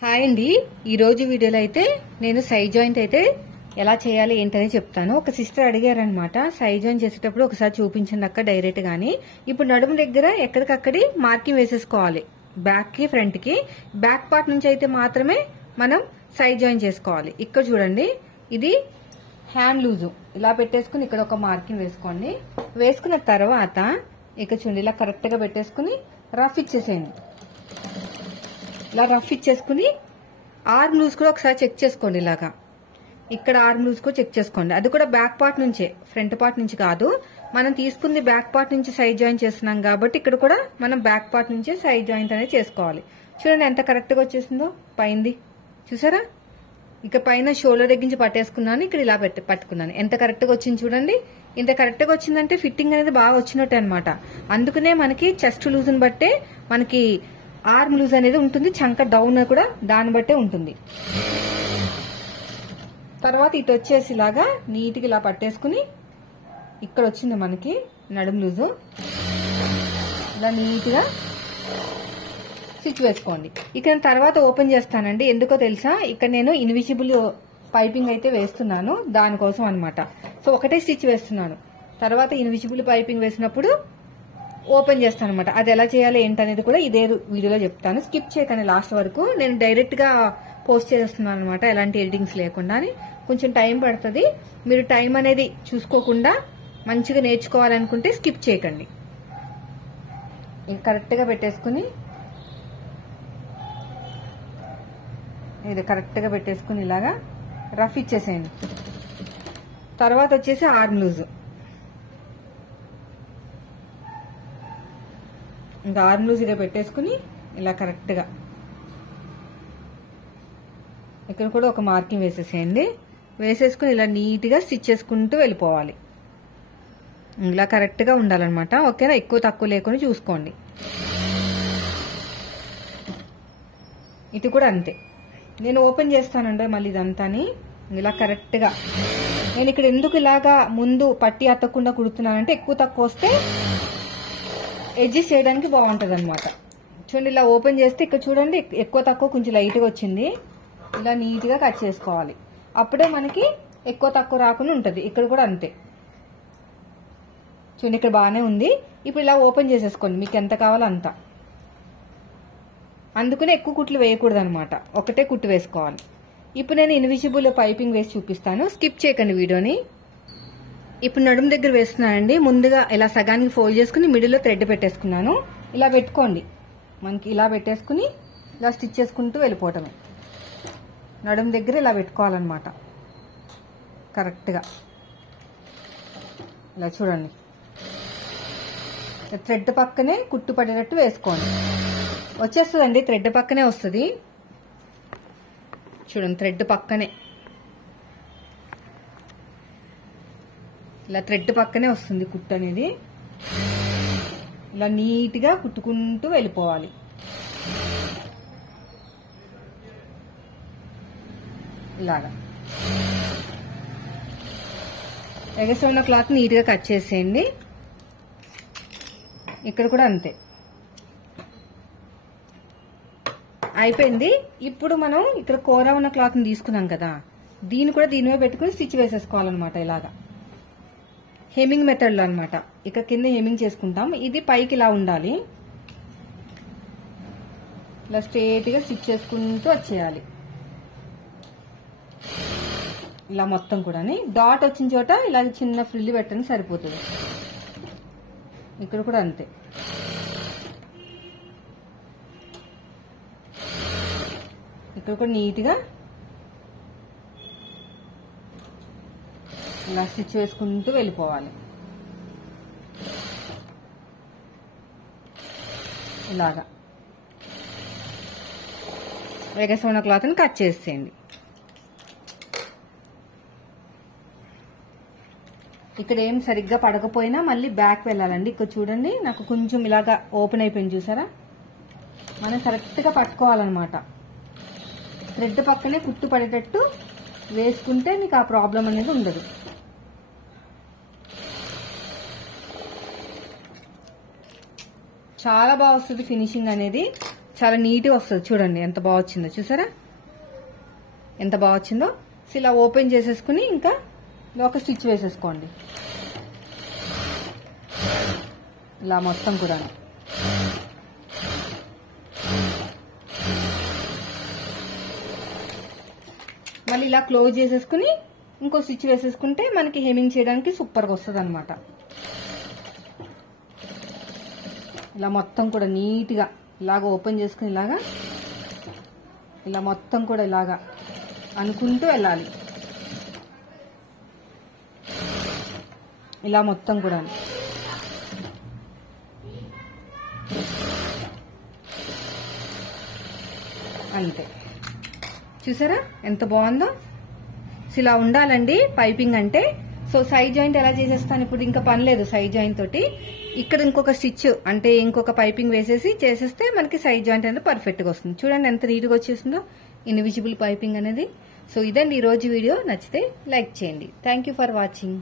Hi అండి, ఈరోజు వీడియోలో అయితే నేను సైడ్ జాయింట్ అయితే ఎలా చేయాలి ఏంటనే చెప్తాను. ఒక సిస్టర్ అడిగారనమాట, సైడ్ జాయింట్ చేసేటప్పుడు ఒకసారి చూపించండి అక్క డైరెక్ట్ గాని. ఇప్పుడు నడుము దగ్గర ఎక్కడికక్కడి మార్కింగ్ వేసేసుకోవాలి, బ్యాక్ కి ఫ్రంట్ కి. బ్యాక్ పార్ట్ నుంచి అయితే మాత్రమే మనం సైడ్ జాయింట్ చేసుకోవాలి. ఇక్కడ చూడండి, ఇది హ్యాండ్ లూజు ఇలా పెట్టేసుకుని ఇక్కడ ఒక మార్కింగ్ వేసుకోండి. వేసుకున్న తర్వాత ఇక్కడ చూడండి, ఇలా కరెక్ట్ గా పెట్టేసుకుని రఫ్ ఇచ్చేసేయండి. ఇలా రఫ్ ఇచ్చేసుకుని ఆర్మ్ లూజ్ కూడా ఒకసారి చెక్ చేసుకోండి. ఇలాగా ఇక్కడ ఆర్మ్ లూజ్ కూడా చెక్ చేసుకోండి. అది కూడా బ్యాక్ పార్ట్ నుంచే, ఫ్రంట్ పార్ట్ నుంచి కాదు. మనం తీసుకుంది బ్యాక్ పార్ట్ నుంచి సైడ్ జాయింట్ చేస్తున్నాం కాబట్టి ఇక్కడ కూడా మనం బ్యాక్ పార్ట్ నుంచే సైడ్ జాయింట్ అనేది చేసుకోవాలి. చూడండి ఎంత కరెక్ట్ గా వచ్చేసిందో పైంది, చూసారా? ఇక పైన షోల్డర్ దగ్గర నుంచి పట్టేసుకున్నాను, ఇక్కడ ఇలా పట్టుకున్నాను. ఎంత కరెక్ట్ గా వచ్చింది చూడండి. ఇంత కరెక్ట్ గా వచ్చిందంటే ఫిట్టింగ్ అనేది బాగా వచ్చినట్టు అనమాట. అందుకనే మనకి చెస్ట్ లూజ్ ని బట్టే మనకి ఆర్మ్ లూజ్ అనేది ఉంటుంది, చంక డౌన్ కూడా దాన్ని బట్టే ఉంటుంది. తర్వాత ఇటు వచ్చేసి ఇలాగా నీట్ గా ఇలా పట్టేసుకుని ఇక్కడ వచ్చింది మనకి నడుము లూజు. ఇలా నీట్ గా స్టిచ్ వేసుకోండి. ఇక్కడ తర్వాత ఓపెన్ చేస్తానండి, ఎందుకో తెలుసా? ఇక్కడ నేను ఇన్విజిబుల్ పైపింగ్ అయితే వేస్తున్నాను, దానికోసం అనమాట. సో ఒకటే స్టిచ్ వేస్తున్నాను, తర్వాత ఇన్విజిబుల్ పైపింగ్ వేసినప్పుడు ఓపెన్ చేస్తాను అనమాట. అది ఎలా చేయాలి ఏంటనేది కూడా ఇదే వీడియోలో చెప్తాను. స్కిప్ చేయకండి లాస్ట్ వరకు. నేను డైరెక్ట్ గా పోస్ట్ చేస్తున్నాను అనమాట, ఎలాంటి ఎడిటింగ్స్ లేకుండా. కొంచెం టైం పడుతుంది. మీరు టైం అనేది చూసుకోకుండా మంచిగా నేర్చుకోవాలనుకుంటే స్కిప్ చేయకండి. ఇది కరెక్ట్ గా పెట్టేసుకుని, ఇది కరెక్ట్ గా పెట్టేసుకుని ఇలాగా రఫ్ ఇచ్చేసేయండి. తర్వాత వచ్చేసి ఆర్మ్ లూజ్. ఇంకా ఆర్మ్ లూజ్ ఇదే పెట్టేసుకుని ఇలా కరెక్ట్ గా ఇక్కడ కూడా ఒక మార్కింగ్ వేసేసేయండి. వేసేసుకుని ఇలా నీట్ గా స్టిచ్ చేసుకుంటూ వెళ్ళిపోవాలి. ఇలా కరెక్ట్ గా ఉండాలన్నమాట. ఓకేనా? ఎక్కువ తక్కువ లేకుండా చూసుకోండి. ఇటు కూడా అంతే. నేను ఓపెన్ చేస్తానండి మళ్ళీ ఇదంతాని. ఇలా కరెక్ట్ గా నేను ఇక్కడ ఎందుకు ఇలాగా ముందు పట్టి అత్తకుండా కుడుతున్నానంటే, ఎక్కువ తక్కువ వస్తే అడ్జస్ట్ చేయడానికి బాగుంటది అనమాట. చూడండి, ఇలా ఓపెన్ చేస్తే ఇక్కడ చూడండి ఎక్కువ తక్కువ కొంచెం లైట్ గా వచ్చింది. ఇలా నీట్ గా కట్ చేసుకోవాలి, అప్పుడే మనకి ఎక్కువ తక్కువ రాకుండా ఉంటది. ఇక్కడ కూడా అంతే. చూడండి ఇక్కడ బాగానే ఉంది. ఇప్పుడు ఇలా ఓపెన్ చేసేసుకోండి, మీకు ఎంత కావాలో అంత. అందుకనే ఎక్కువ కుట్లు వేయకూడదు అనమాట, ఒకటే కుట్టు వేసుకోవాలి. ఇప్పుడు నేను ఇన్విజిబుల్ పైపింగ్ వేసి చూపిస్తాను, స్కిప్ చేయకండి వీడియోని. ఇప్పుడు నడుము దగ్గర వేస్తున్నానండి. ముందుగా ఇలా సగానికి ఫోల్డ్ చేసుకుని మిడిల్ లో థ్రెడ్ పెట్టేసుకున్నాను. ఇలా పెట్టుకోండి, మనకి ఇలా పెట్టేసుకుని ఇలా స్టిచ్ చేసుకుంటూ వెళ్ళిపోవటమే. నడుము దగ్గర ఇలా పెట్టుకోవాలన్నమాట కరెక్ట్ గా. ఇలా చూడండి, థ్రెడ్ పక్కనే కుట్టు పడేటట్టు వేసుకోండి. వచ్చేస్తుందండి, థ్రెడ్ పక్కనే వస్తుంది. చూడండి, థ్రెడ్ పక్కనే ఇలా థ్రెడ్ పక్కనే వస్తుంది కుట్టు అనేది. ఇలా నీట్ గా కుట్టుకుంటూ వెళ్ళిపోవాలి. ఇలాగా ఎగస్ట్రా ఉన్న క్లాత్ నీట్ గా కట్ చేసేయండి. ఇక్కడ కూడా అంతే అయిపోయింది. ఇప్పుడు మనం ఇక్కడ కూర ఉన్న క్లాత్ ని తీసుకున్నాం కదా, దీన్ని కూడా దీని మీద పెట్టుకుని స్టిచ్ వేసేసుకోవాలన్నమాట. ఇలాగా హెమ్మింగ్ మెథడ్ లో అనమాట. ఇక్కడ కింద హెమ్మింగ్ చేసుకుంటాం. ఇది పైకి ఇలా ఉండాలి. ఇలా స్ట్రేట్ గా స్టిచ్ చేసుకుంటూ వచ్చేయాలి. ఇలా మొత్తం కూడా డాట్ వచ్చిన చోట ఇలా చిన్న ఫ్రిల్ పెట్టండి, సరిపోతుంది. ఇక్కడ కూడా అంతే. ఇక్కడ కూడా నీట్ గా ఇలా స్టిచ్ వేసుకుంటూ వెళ్ళిపోవాలి. ఇలాగా ఎగస్ట్రా ఉన్న క్లాత్ ని కట్ చేసేయండి. ఇక్కడ ఏం సరిగ్గా పడకపోయినా మళ్ళీ బ్యాక్ వెళ్ళాలండి. ఇక్కడ చూడండి, నాకు కొంచెం ఇలాగా ఓపెన్ అయిపోయింది, చూసారా? మనం కరెక్ట్ గా పట్టుకోవాలన్నమాట. థ్రెడ్ పక్కనే కుట్టు పడేటట్టు వేసుకుంటే మీకు ఆ ప్రాబ్లం అనేది ఉండదు. చాలా బాగా వస్తుంది ఫినిషింగ్ అనేది. చాలా నీట్గా వస్తుంది. చూడండి ఎంత బాగా వచ్చిందో, చూసారా ఎంత బాగా వచ్చిందో. సో ఇలా ఓపెన్ చేసేసుకుని ఇంకా ఒక స్టిచ్ వేసేసుకోండి ఇలా మొత్తం కూడా. మళ్ళీ ఇలా క్లోజ్ చేసేసుకుని ఇంకో స్టిచ్ వేసేసుకుంటే మనకి హెమింగ్ చేయడానికి సూపర్గా వస్తుంది అనమాట. ఇలా మొత్తం కూడా నీట్గా ఇలాగ ఓపెన్ చేసుకుని ఇలాగా ఇలా మొత్తం కూడా ఇలాగా అనుకుంటూ వెళ్ళాలి. ఇలా మొత్తం కూడా అంతే. చూసారా ఎంత బాగుందో. ఇలా ఉండాలండి పైపింగ్ అంటే. సో సైడ్ జాయింట్ ఎలా చేసేస్తాను ఇప్పుడు, ఇంకా పని లేదు సైడ్ జాయింట్ తోటి. ఇక్కడ ఇంకొక స్టిచ్ అంటే ఇంకొక పైపింగ్ వేసేసి చేసేస్తే మనకి సైడ్ జాయింట్ అనేది పర్ఫెక్ట్ గా వస్తుంది. చూడండి ఎంత నీట్గా వచ్చేసిందో ఇన్విజిబుల్ పైపింగ్ అనేది. సో ఇదండి ఈ రోజు వీడియో. నచ్చితే లైక్ చేయండి. Thank you for watching.